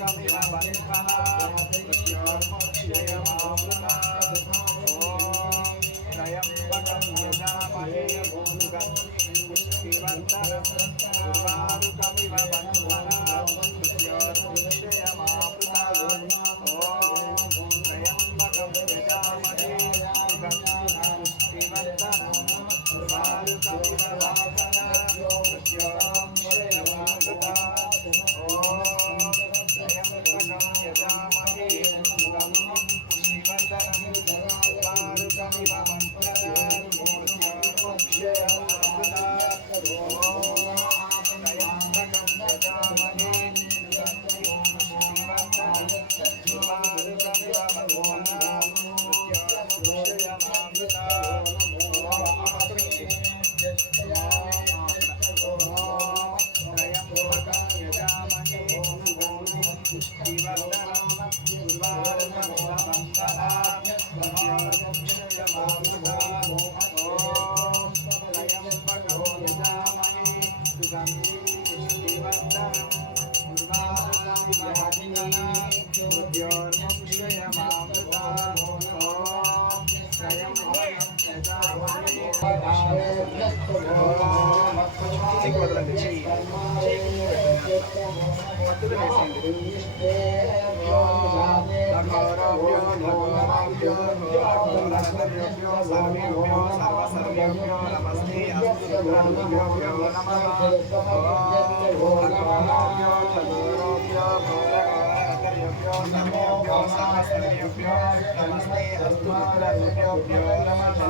सर्वेभ्यो नमस्ते अस्तु रुद्ररूपेभ्यो नमः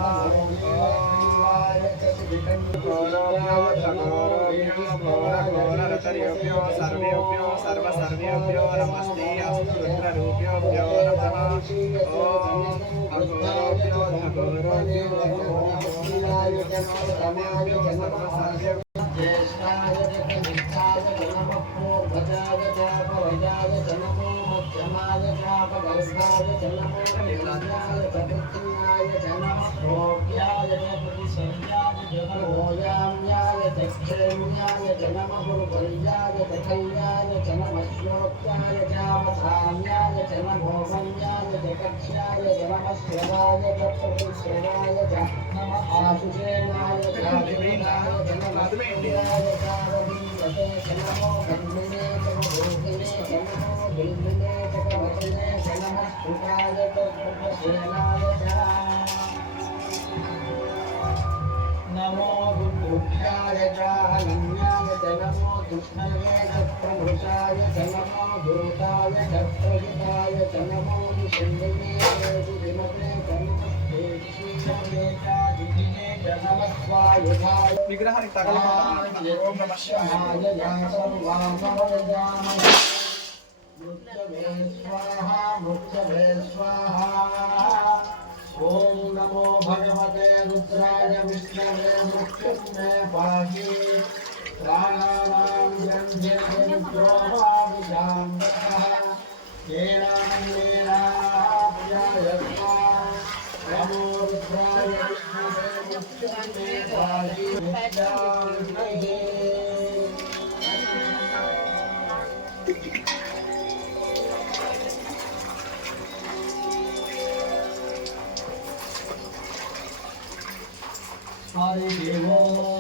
नमो बुद्धाय च हनन्याय च नमो कृष्णये च प्रभुषाय च नमो भूताय च प्रहिताय च नमो विष्णुवे च विमते च नमस्ते श्रीये च दिने च नमस्वायुधाय विग्रहानि तगलमः ओम नमः शिवाय या सर्वामवजामहे मुच्चवे स्वाहा ओम नमो भगवते रुद्राय विष्णवे मृत्युंजय पाहि प्राणानां जन्मोऽभिशान्तः केनान्येनाभ्याय नमो रुद्राय विष्णवे मृत्युंजय पाहि हरि देवो